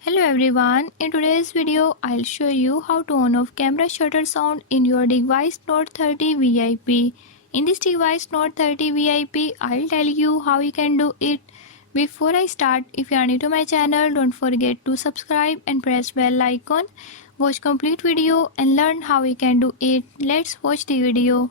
Hello everyone, in today's video I'll show you how to on off camera shutter sound in your device Note 30 VIP. In this device Note 30 VIP, I'll tell you how you can do it. Before I start, if you are new to my channel, don't forget to subscribe and press bell icon. Watch complete video and learn how you can do it. Let's watch the video.